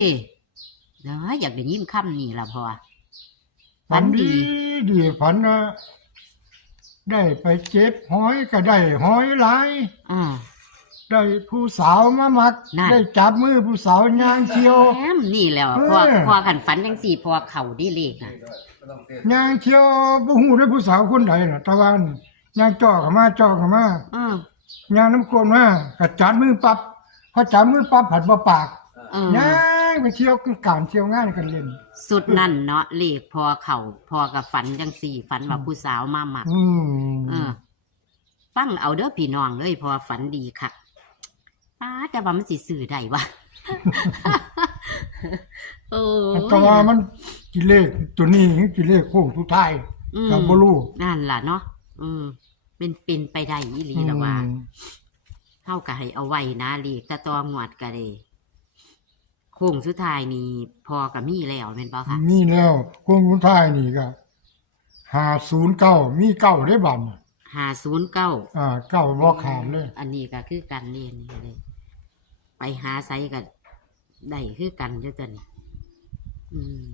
เอ๊ะเนาะอยากได้ยินคำนี้ล่ะพ่อฝันดีดีฝันว่าได้ไปเก็บหอยก็ได้หอยหลายอาได้ผู้สาวมามักนั่นได้จับมือผู้สาวย่างเที่ยวแหมนี่แหล้วเอพ่ออคันฝันจังซี่พ่อเข้าเด้เลขน่ะย่างเที่ยวบ่ฮู้ได้ผู้สาวคนใดน่ะแต่ว่าย่างจ่อเข้ามาจ่อเข้ามาเออ ย่างน้ำกลนมาก็จับมือปั๊บพอจับมือปั๊บผัดบ่ปากเออ ย่างไปเที่ยวการเที่ยวงานกันเล่นสุดนั่นเนาะเลขพ่อเข้าพ่อก็ฝันจังซี่ฝันว่าผู้สาวมามักอืเอมอฟังเอาเด้อพี่น้องเอ้ยพ่อฝันดีคักป๊าดแต่ว่ามันสิซื้อได้วะ โอ้แต่ยว่ามันกิเลสตัวนี้กิเลสโค้งสุดท้ายก็บ่รู้นั่นล่ะเนาะเป็นไปได้อีหลีล่ะว่าเฮาก็ให้เอาไว้นะเลขแต่ต่องวดก็ได้โค้งสุดท้ายนี่พ่อก็มีแล้วแม่นบ่คะ มีแล้วโค้งสุดท้ายนี่ก็509มีเก้าได้บัด509เก้าบ่ขาดเลย อันนี้ก็คือกันเรียนนี่เลยไปหาไสก็ได้คือกันเด้อตัวนี้อืม